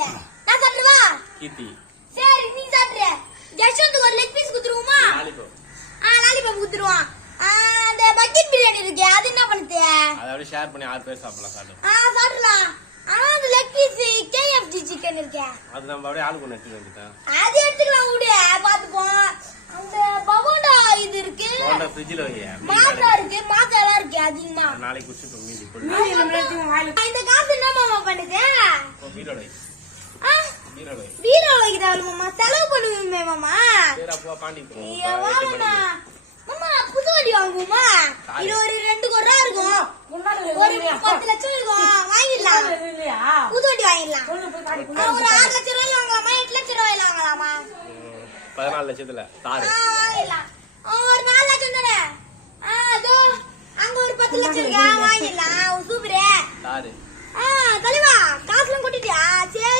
சாப்பிட்ட நான் சாப்பிடுவா கீர்த்தி சரி நீ சாப்பிடுற ஜஷ்வந்த் ஒரு லெக் பீஸ் குத்துருவோமா லாலிபாப் குத்துருவான் அந்த பக்கெட் பிரியாணி இருக்கு அது என்ன பண்ணுது அதை அப்படியே ஷேர் பண்ணி 6 பேர் சாப்பிடலாம் சாப்பிடலாம் ஆனா அந்த லெக் பீஸ் KFC சிக்கன் இருக்கு அது நம்ம அப்படியே ஆளு கொண்டு எடுத்துக்க வேண்டியதான் அது எடுத்துக்கலாம் விடு பாத்துப்போம் அந்த பகோடா இது இருக்கு பகோடா ஃப்ரிட்ஜ்ல வை மாசா இருக்கு மாசாலாம் இருக்கு அதிகமா நாளைக்கு குடிச்சிட்டு மீதி போடு இந்த காசு என்ன மாமா பண்ணுது பீரோட வீரோ வைக்கிறாள் மாமா செலவு பண்ணுவீங்க மாமா சரி அப்பா பாண்டி போ மாமா மாமா புது வண்டி வாங்குமா இது ஒரு 2 கோடி ரூபா இருக்கும் ஒரு 10 லட்சம் இருக்கும் வாங்கிடலாம் புது வண்டி வாங்கிடலாம் ஒரு 6 லட்சம் ரூபாய் வாங்கலாமா 8 லட்சம் ரூபாய் வாங்கலாமா 14 லட்சத்துல தாரு வாங்கிடலாம் ஒரு 4 லட்சம் தானே அதோ அங்க ஒரு 10 லட்சம் இருக்கா வாங்கிடலாம் சூப்பரே தாரு கலிவா காசுலாம் கொட்டிட்டியா சரி